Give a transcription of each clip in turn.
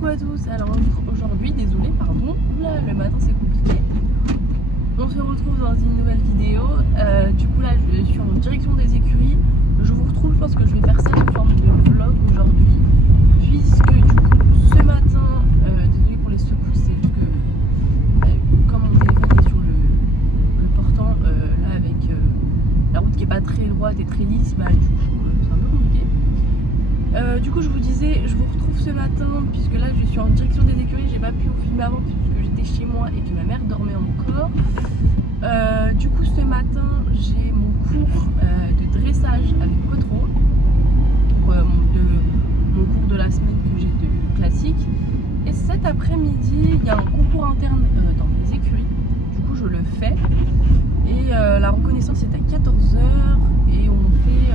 Coucou à tous, alors aujourd'hui, désolé, pardon, là le matin c'est compliqué. On se retrouve dans une nouvelle vidéo, du coup là je suis en direction des écuries. Je vous retrouve, je pense que je vais faire ça sous forme de vlog aujourd'hui. Puisque du coup ce matin, désolé pour les secousses, c'est juste que comme mon téléphone est sur le portant, là avec la route qui est pas très droite et très lisse, bah du coup c'est un peu compliqué. Du coup je vous disais, je vous retrouve ce matin puisque là je suis en direction des écuries. J'ai pas pu vous filmer avant puisque j'étais chez moi et que ma mère dormait encore. Du coup ce matin j'ai mon cours de dressage avec Cotro, mon cours de la semaine que j'ai de classique. Et cet après-midi il y a un concours interne dans les écuries. Du coup je le fais et la reconnaissance est à 14 h et on fait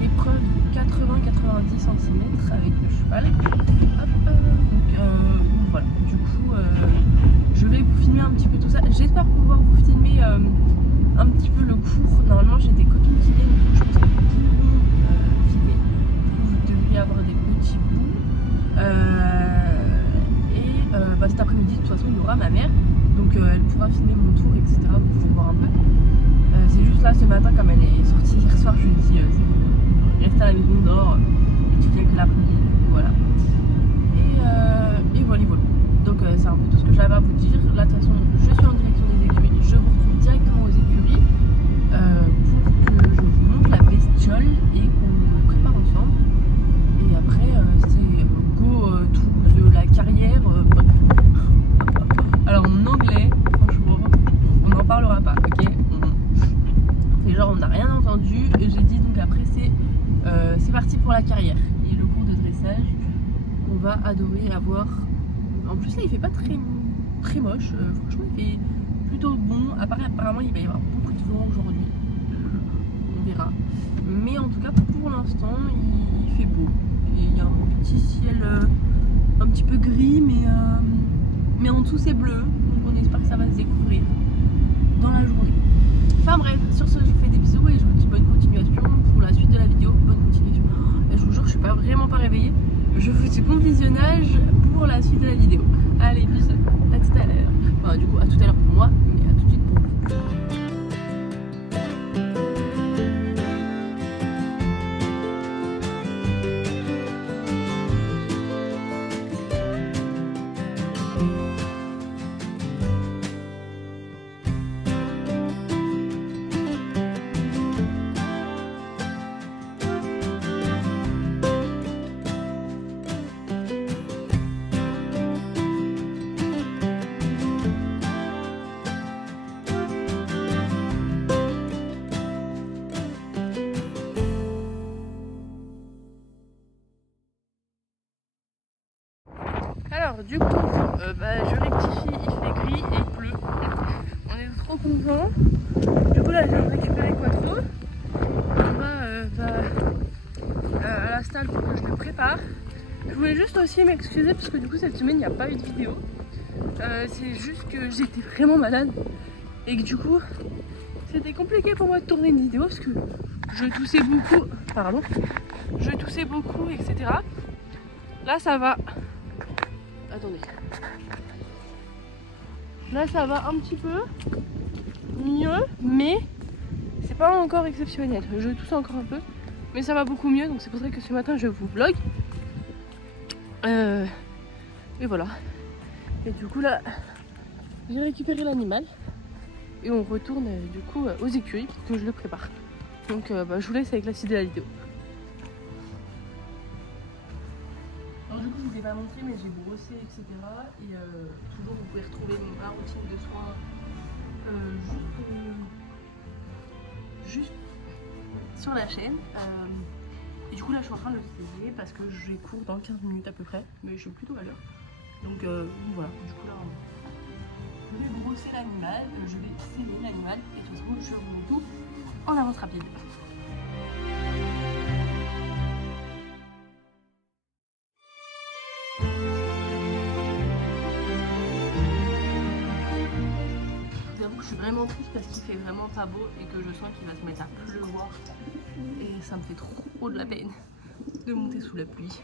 l'épreuve 80-90 cm avec le cheval. Hop, donc voilà, du coup je vais vous filmer un petit peu tout ça. J'espère pouvoir vous filmer un petit peu le cours. Normalement j'ai des copines qui viennent, donc je pense qu'elles pourront filmer. Vous devriez avoir des petits bouts. Et cet après-midi de toute façon il y aura ma mère, donc elle pourra filmer mon tour, etc. Vous pouvez voir un peu. C'est juste là ce matin, comme elle est sortie hier soir, je lui dis c'est bon, reste à la maison, dehors, étudier que l'après-midi, voilà. Et voilà. Donc c'est un peu tout ce que j'avais à vous dire. Là de toute façon je suis en direction des écuries, je vous retrouve directement aux écuries pour que je vous montre la bestiole et qu'on le prépare ensemble. Et après c'est go to la carrière. Alors mon anglais, franchement, on n'en parlera pas, ok? Et genre on n'a rien entendu et j'ai dit donc après c'est parti pour la carrière et le cours de dressage qu'on va adorer avoir. En plus là il fait pas très moche, franchement il fait plutôt bon. Apparemment il va y avoir beaucoup de vent aujourd'hui, on verra, mais en tout cas pour l'instant il fait beau et il y a un petit ciel un petit peu gris, mais en dessous c'est bleu, donc on espère que ça va se découvrir dans la journée. Enfin bref, sur ce je vous fais des bisous et je vous dis bonne continuation pour la suite de la vidéo. Bonne continuation. Et je vous jure je suis vraiment pas réveillée. Je vous dis bon visionnage pour la suite de la vidéo. Allez bisous, à tout à l'heure. Enfin du coup à tout à l'heure pour moi, mais à tout de suite pour vous. Alors du coup, je rectifie, il fait gris et il pleut. On est trop contents. Du coup là je viens de récupérer Quattro. On va à la stalle pour que je le prépare. Je voulais juste aussi m'excuser parce que du coup cette semaine il n'y a pas eu de vidéo. C'est juste que j'étais vraiment malade et que du coup c'était compliqué pour moi de tourner une vidéo parce que je toussais beaucoup, etc. Là ça va. Attendez. Là ça va un petit peu mieux, mais c'est pas encore exceptionnel. Je tousse encore un peu, mais ça va beaucoup mieux, donc c'est pour ça que ce matin je vous vlog. Et voilà. Et du coup là, j'ai récupéré l'animal et on retourne du coup aux écuries pour que je le prépare. Donc je vous laisse avec la suite de la vidéo. Alors du coup je vous ai pas montré mais j'ai brossé etc. Et toujours vous pouvez retrouver ma routine de soins juste sur la chaîne. Et du coup là je suis en train de le saisir parce que j'ai cours dans 15 minutes à peu près, mais je suis plutôt à l'heure. Donc voilà, du coup là je vais brosser l'animal, je vais sceller l'animal et de toute façon je vous montre tout en avance rapide. Je suis vraiment triste parce qu'il fait vraiment pas beau et que je sens qu'il va se mettre à pleuvoir et ça me fait trop de la peine de monter sous la pluie.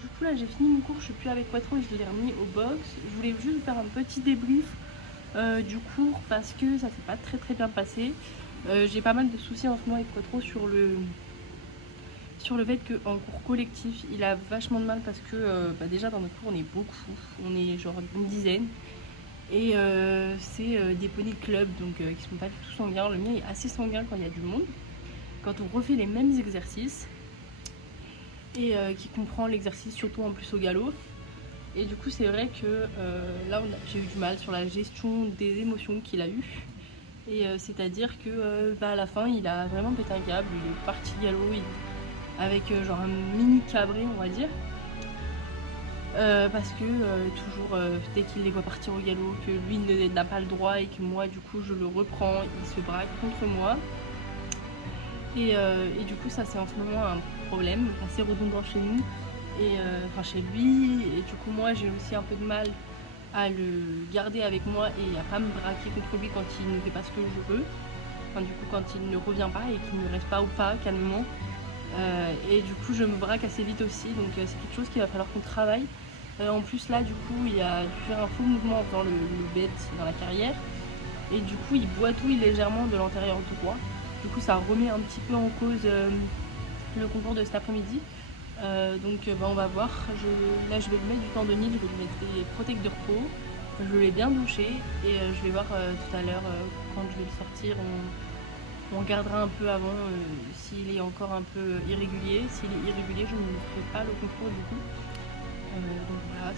Du coup là j'ai fini mon cours, je suis plus avec Quattro et je l'ai remis au box. Je voulais juste faire un petit débrief du cours parce que ça s'est pas très bien passé. J'ai pas mal de soucis en ce moment avec Quattro sur le fait qu'en cours collectif il a vachement de mal parce que déjà dans notre cours on est beaucoup, on est genre une dizaine et c'est des poneys de club donc qui sont pas du tout sanguins. Le mien est assez sanguin quand il y a du monde, quand on refait les mêmes exercices et qui comprend l'exercice surtout en plus au galop. Et du coup c'est vrai que là j'ai eu du mal sur la gestion des émotions qu'il a eues. Et c'est-à-dire que à la fin il a vraiment pété un câble, il est parti galop avec genre un mini cabré on va dire. Parce que toujours dès qu'il les voit partir au galop, que lui n'a pas le droit et que moi du coup je le reprends, il se braque contre moi. Et du coup ça c'est en ce moment un problème assez redondant chez nous et enfin chez lui, et du coup moi j'ai aussi un peu de mal à le garder avec moi et à pas me braquer contre lui quand il ne fait pas ce que je veux, enfin du coup quand il ne revient pas et qu'il ne reste pas au pas calmement, et du coup je me braque assez vite aussi, donc c'est quelque chose qu'il va falloir qu'on travaille. En plus là du coup il a dû faire un faux mouvement en faisant le bête dans la carrière et du coup il boitouille légèrement de l'antérieur droit. Du coup ça remet un petit peu en cause le concours de cet après-midi. Donc on va voir. Là je vais lui mettre du tendonite, je vais lui mettre des protecteurs de repos. Je l'ai bien douché et je vais voir tout à l'heure quand je vais le sortir. On regardera un peu avant s'il est encore un peu irrégulier. S'il est irrégulier, je ne ferai pas le concours du coup. Donc voilà,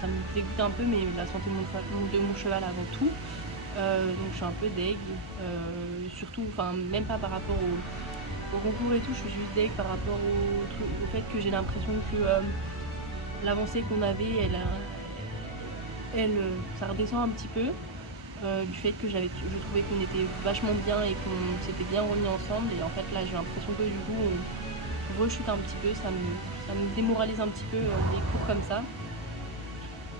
ça me dégoûte un peu, mais la santé de mon cheval avant tout. Donc je suis un peu deg, surtout, enfin même pas par rapport au concours et tout, je suis juste deg par rapport au fait que j'ai l'impression que l'avancée qu'on avait, ça redescend un petit peu. Du fait que je trouvais qu'on était vachement bien et qu'on s'était bien remis ensemble, et en fait là j'ai l'impression que du coup on rechute un petit peu, ça me démoralise un petit peu les cours comme ça,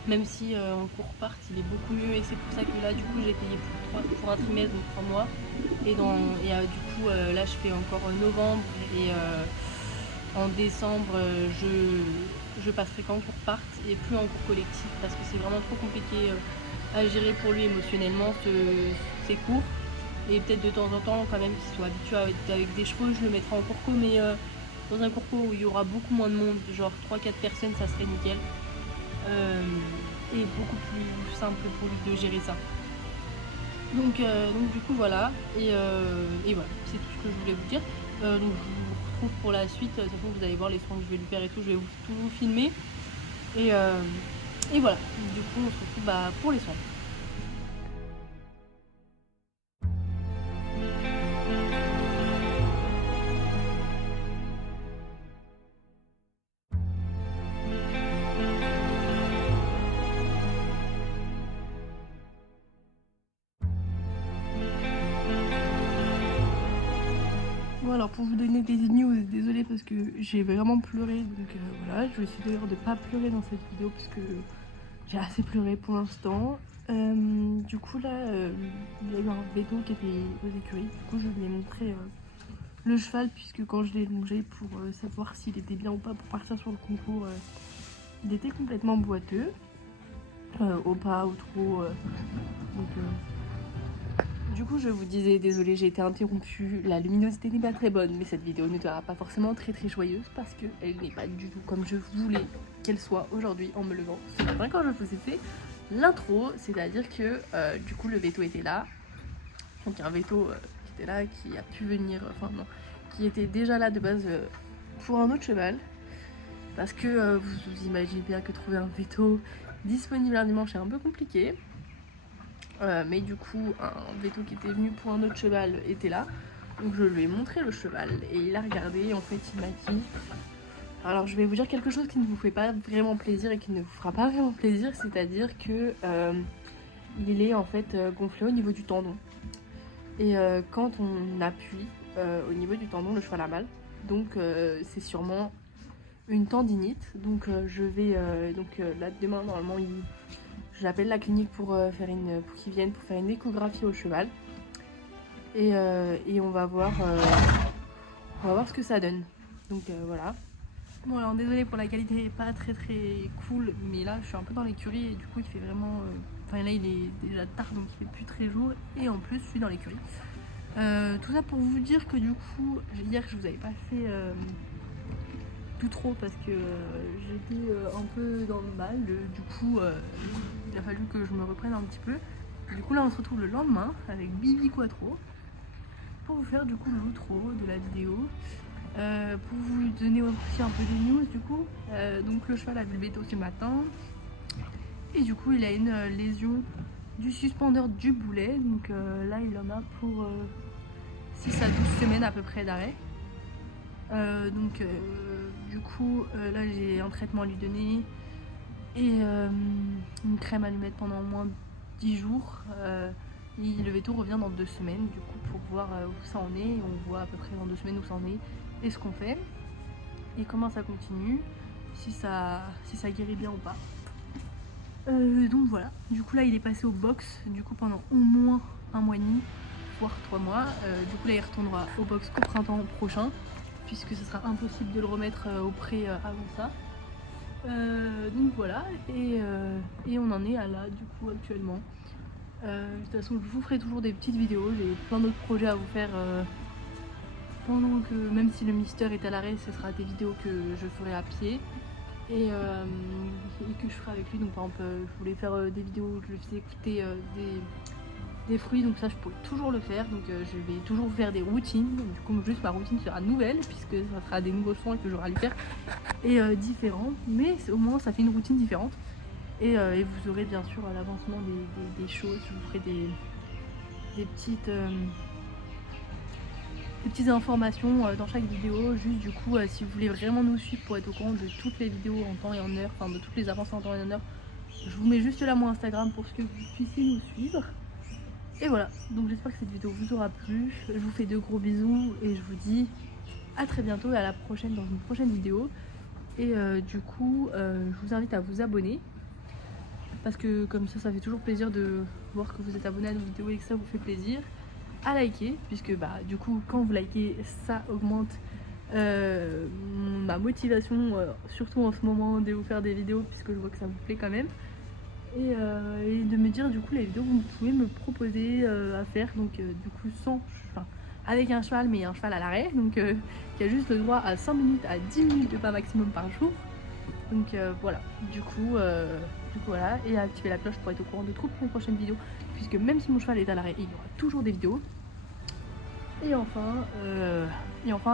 même si en cours part il est beaucoup mieux, et c'est pour ça que là du coup j'ai payé pour un trimestre, donc 3 mois, et du coup là je fais encore novembre, et en décembre je passerai qu'en cours part et plus en cours collectif, parce que c'est vraiment trop compliqué à gérer pour lui émotionnellement ses cours, et peut-être de temps en temps quand même qu'il soit habitué avec des chevaux, je le mettrai en cours co, mais dans un cours co où il y aura beaucoup moins de monde, genre 3-4 personnes, ça serait nickel, et beaucoup plus simple pour lui de gérer ça. Donc du coup voilà, et voilà, c'est tout ce que je voulais vous dire. Donc je vous retrouve pour la suite, de toute façon vous allez voir les soins que je vais lui faire et tout, je vais tout vous filmer, et voilà, du coup on se retrouve pour les soins. Bon, alors pour vous donner des news, désolée parce que j'ai vraiment pleuré, donc voilà, je vais essayer d'ailleurs de pas pleurer dans cette vidéo parce que j'ai assez pleuré pour l'instant. Du coup là, il y a eu un veto qui était aux écuries, du coup je lui ai montré le cheval, puisque quand je l'ai longé pour savoir s'il était bien ou pas pour partir sur le concours, il était complètement boiteux, au pas ou trop, du coup je vous disais, désolée, j'ai été interrompue, la luminosité n'est pas très bonne, mais cette vidéo ne sera pas forcément très joyeuse parce qu'elle n'est pas du tout comme je voulais qu'elle soit aujourd'hui en me levant ce matin quand je faisais l'intro, c'est-à-dire que du coup le veto était là, donc un veto qui était là, qui a pu venir, enfin non, qui était déjà là de base pour un autre cheval, parce que vous imaginez bien que trouver un veto disponible un dimanche est un peu compliqué. Mais du coup un veto qui était venu pour un autre cheval était là, donc je lui ai montré le cheval et il a regardé, et en fait il m'a dit, alors je vais vous dire quelque chose qui ne vous fait pas vraiment plaisir et qui ne vous fera pas vraiment plaisir, c'est-à-dire que il est en fait gonflé au niveau du tendon, et quand on appuie au niveau du tendon, le cheval a mal, donc c'est sûrement une tendinite, donc je vais là demain normalement j'appelle la clinique pour qu'ils viennent pour faire une échographie au cheval, et on va voir ce que ça donne. Donc voilà. Bon alors désolée pour la qualité pas très cool, mais là je suis un peu dans l'écurie et du coup il fait vraiment, enfin là il est déjà tard donc il fait plus très jour, et en plus je suis dans l'écurie. Tout ça pour vous dire que du coup hier je vous avais pas fait tout trop parce que j'étais un peu dans le mal, du coup il a fallu que je me reprenne un petit peu. Du coup là on se retrouve le lendemain avec Bibi Quattro pour vous faire du coup l'outro de la vidéo, pour vous donner aussi un peu des news du coup. Donc le cheval a vu le veto ce matin, et du coup il a une lésion du suspendeur du boulet, donc là il en a pour 6 à 12 semaines à peu près d'arrêt. Du coup là j'ai un traitement à lui donner et une crème à lui mettre pendant au moins 10 jours. Et le veto revient dans 2 semaines du coup pour voir où ça en est, et on voit à peu près dans 2 semaines où ça en est et ce qu'on fait et comment ça continue, si ça guérit bien ou pas. Donc voilà, du coup là il est passé au box du coup pendant au moins 1 mois et demi, voire 3 mois. Du coup là il retournera au box qu'au printemps prochain, puisque ce sera impossible de le remettre au pré avant ça. Donc voilà, et on en est à là du coup actuellement. De toute façon je vous ferai toujours des petites vidéos, j'ai plein d'autres projets à vous faire pendant que, même si le Mister est à l'arrêt, ce sera des vidéos que je ferai à pied et que je ferai avec lui. Donc par exemple, je voulais faire des vidéos où je lui faisais écouter des fruits, donc ça je pourrais toujours le faire. Donc je vais toujours faire des routines. Donc, du coup juste ma routine sera nouvelle puisque ça sera des nouveaux soins que j'aurai à lui faire et différents, mais au moins ça fait une routine différente. Et vous aurez bien sûr l'avancement des choses. Je vous ferai des petites informations dans chaque vidéo. Juste du coup, si vous voulez vraiment nous suivre pour être au courant de toutes les vidéos en temps et en heure, enfin de toutes les avancées en temps et en heure, je vous mets juste là mon Instagram pour que vous puissiez nous suivre. Et voilà, donc j'espère que cette vidéo vous aura plu. Je vous fais de gros bisous et je vous dis à très bientôt et à la prochaine dans une prochaine vidéo. Et du coup, je vous invite à vous abonner. Parce que comme ça fait toujours plaisir de voir que vous êtes abonné à nos vidéos et que ça vous fait plaisir. À liker, puisque bah du coup quand vous likez, ça augmente ma motivation, surtout en ce moment, de vous faire des vidéos, puisque je vois que ça vous plaît quand même. Et de me dire du coup les vidéos que vous pouvez me proposer à faire, donc du coup avec un cheval, mais un cheval à l'arrêt, donc qui a juste le droit à 5 minutes à 10 minutes de pas maximum par jour. Donc voilà, du coup voilà, et à activer la cloche pour être au courant de toutes mes prochaines vidéos, puisque même si mon cheval est à l'arrêt, il y aura toujours des vidéos. Et enfin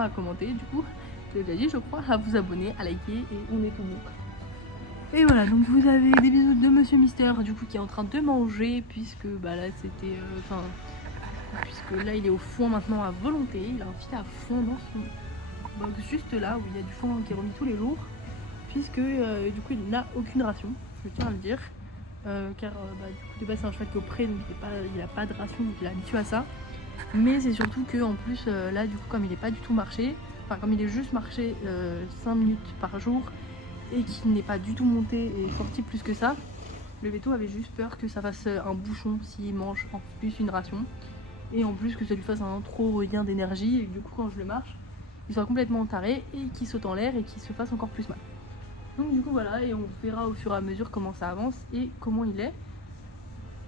à commenter, du coup, je l'ai déjà dit je crois, à vous abonner, à liker, et on est tout bon. Et voilà, donc vous avez des bisous de Monsieur Mister, du coup, qui est en train de manger, puisque bah là c'était, puisque là il est au foin maintenant à volonté, il a un filet à fond dans son box juste là où il y a du foin qui est remis tous les jours. Puisque du coup il n'a aucune ration, je tiens à le dire, car du coup de base c'est un cheval qui est au pré, donc il n'a pas de ration, donc il est habitué à ça. Mais c'est surtout que en plus là du coup comme il n'est pas du tout marché, enfin comme il est juste marché 5 minutes par jour et qu'il n'est pas du tout monté et sorti plus que ça, le véto avait juste peur que ça fasse un bouchon s'il mange en plus une ration, et en plus que ça lui fasse un trop regain d'énergie et que du coup quand je le marche, il soit complètement taré et qu'il saute en l'air et qu'il se fasse encore plus mal. Donc du coup voilà, et on verra au fur et à mesure comment ça avance et comment il est.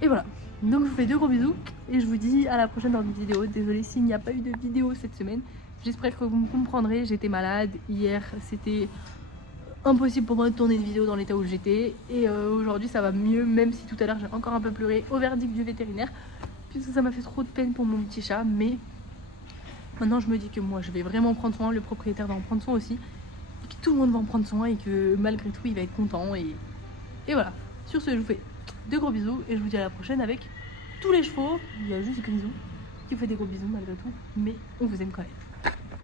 Et voilà, donc je vous fais de gros bisous et je vous dis à la prochaine dans une vidéo. Désolée s'il n'y a pas eu de vidéo cette semaine, j'espère que vous me comprendrez, j'étais malade, hier c'était impossible pour moi de tourner une vidéo dans l'état où j'étais. Et aujourd'hui ça va mieux, même si tout à l'heure j'ai encore un peu pleuré au verdict du vétérinaire, puisque ça m'a fait trop de peine pour mon petit chat. Mais maintenant je me dis que moi je vais vraiment prendre soin, le propriétaire va en prendre soin aussi, tout le monde va en prendre soin et que malgré tout il va être content et voilà. Sur ce je vous fais de gros bisous et je vous dis à la prochaine avec tous les chevaux. Il y a juste Grisou qui vous fait des gros bisous malgré tout, mais on vous aime quand même.